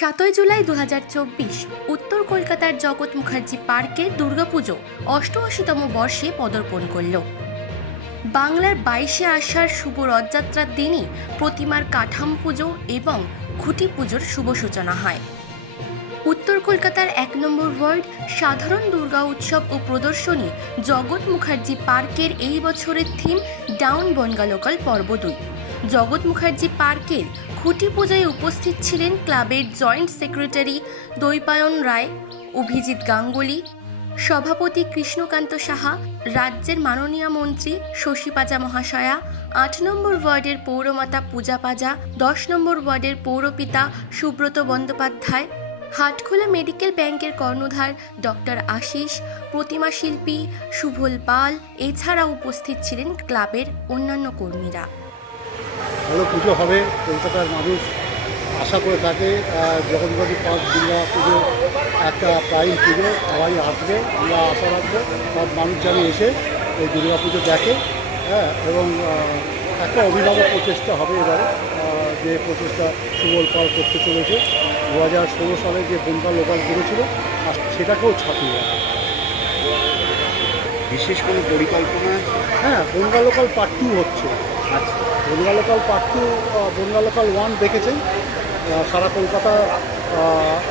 7 জুলাই 2024 উত্তর কলকাতার জগৎ মুখার্জি পার্কে দুর্গাপুজো 88তম বর্ষে পদার্পণ করল। বাংলার 22শে আষাঢ় শুভ রথযাত্রার দিনই প্রতিমার কাঠামো পুজো এবং খুঁটি পুজোর শুভ সূচনা হয়। উত্তর কলকাতার 1 নম্বর ওয়ার্ড সাধারণ দুর্গা উৎসব ও প্রদর্শনী জগৎ মুখার্জি পার্কের এই বছরের থিম ডাউন বনগা লোকাল পর্ব 2। জগৎ মুখার্জি পার্কের খুঁটি পূজায় উপস্থিত ছিলেন ক্লাবের জয়েন্ট সেক্রেটারি দৈপায়ন রায়, অভিজিৎ গাঙ্গুলি, সভাপতি কৃষ্ণকান্ত সাহা, রাজ্যের মাননীয় মন্ত্রী শশী পাজা মহাশয়া, 8 নম্বর ওয়ার্ডের পৌরমাতা পূজা পাজা, 10 নম্বর ওয়ার্ডের পৌরপিতা সুব্রত বন্দ্যোপাধ্যায়, হাটখোলা মেডিকেল ব্যাংকের কর্ণধার ডক্টর আশিস, প্রতিমা শিল্পী সুভল পাল, এছাড়া উপস্থিত ছিলেন ক্লাবের অন্যান্য কর্মীরা। ভালো পুজো হবে, কলকাতার মানুষ আশা করে থাকে। জগন্নাথ পার্ক দুর্গা পুজো একটা প্রাইম পুজো, সবাই আসবে, আমরা আশা রাখবো সব মানুষ যেন এসে এই দুর্গা পুজো দেখে। এবং একটা অভিনব প্রচেষ্টা হবে এবারে, যে প্রচেষ্টা সুবল পাল করতে চলেছে। 2016 সালে যে বনগা লোকাল করেছিল সেটাকেও ছাপিয়ে যাবে। বিশেষ কোনো পরিকল্পনা আছে? হ্যাঁ, বনগা লোকাল পার্ট 2 হচ্ছে। আচ্ছা, Bangaon local part 2, Bangaon local 1 দেখেছেন, সারা কলকাতা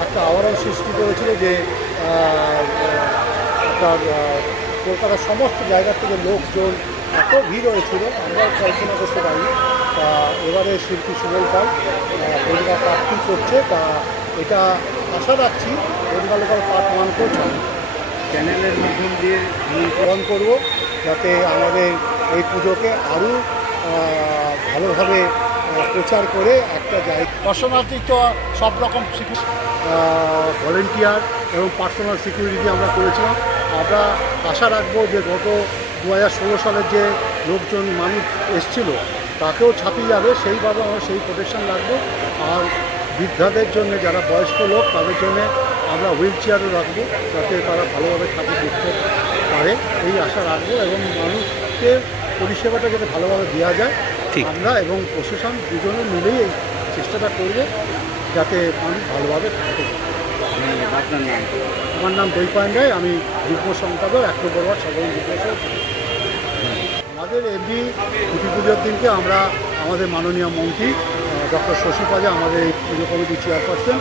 একটা আওয়ারণ সৃষ্টি করেছিল যে আপনার কলকাতার সমস্ত জায়গা থেকে লোকজন এত ভিড় হয়েছিল আমরা কল্পনা করতে পারিনি। তা এবারে শিল্পী সুবল পাল বনগা পার্ট 2 করছে। তা এটা আশা রাখছি বনগা লোকাল পার্ট 1 কেও চলবে। চ্যানেলের মাধ্যম দিয়ে অনুকরণ করব যাতে আমাদের এই পুজোকে আরও ভালোভাবে প্রচার করে একটা জায়গা। দর্শনার্থী তো সব রকম ভলেন্টিয়ার এবং পার্সোনাল সিকিউরিটি আমরা করেছিলাম। আমরা আশা রাখবো যে গত 2016 সালের যে লোকজন মানুষ এসেছিল তাকেও ছাপিয়ে যাবে, সেইভাবে আমরা সেই প্রোটেকশন রাখবো। আর বৃদ্ধাদের জন্য, যারা বয়স্ক লোক, তাদের জন্য আমরা হুইল চেয়ারও রাখবো যাতে তারা ভালোভাবে ঠাকুর দেখতে পারে, এই আশা রাখবো। এবং মানুষকে পরিষেবাটা যাতে ভালোভাবে দেওয়া যায়, আমরা এবং প্রশাসন দুজনে মিলেই এই চেষ্টাটা করবো যাতে মানুষ ভালোভাবে থাকে। আপনার নাম? আমার নাম দৈপায়ন রায়, আমি যুগ্ম সম্পাদক 1 নম্বর ওয়ার্ড সাধারণ যুগ্ম। আমাদের এমনি খুঁটি পুজোর দিনকে আমরা আমাদের মাননীয় মন্ত্রী ডক্টর শশী পাজা, আমাদের এই পুজো কমিটির চেয়ারপারসন,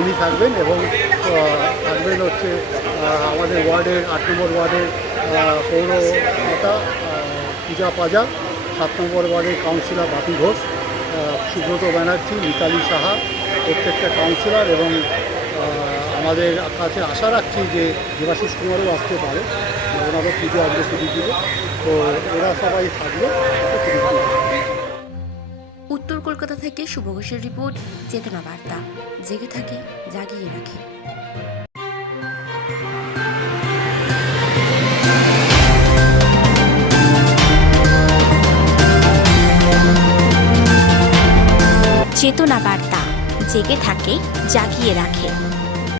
উনি থাকবেন। এবং থাকবেন হচ্ছে আমাদের ওয়ার্ডের 8 নম্বর ওয়ার্ডের পৌরমাতা পূজা পাজা, 7 নম্বর ওয়ার্ডের কাউন্সিলর বাপি ঘোষ, সুব্রত ব্যানার্জি, মিতালি সাহা, প্রত্যেকটা কাউন্সিলর। এবং আমাদের কাছে আশা রাখছি যে দেবাশিস কুমারও আসতে পারে, ওনারও পুজো আসবে খুবই পুজো, তো এরা সবাই থাকবে। উত্তর কলকাতা থেকে শুভ ঘোষের রিপোর্ট, চেতনা বার্তা। জেগে থাকে, জাগিয়ে রাখে। চেতনা বার্তা, জেগে থাকে, জাগিয়ে রাখে।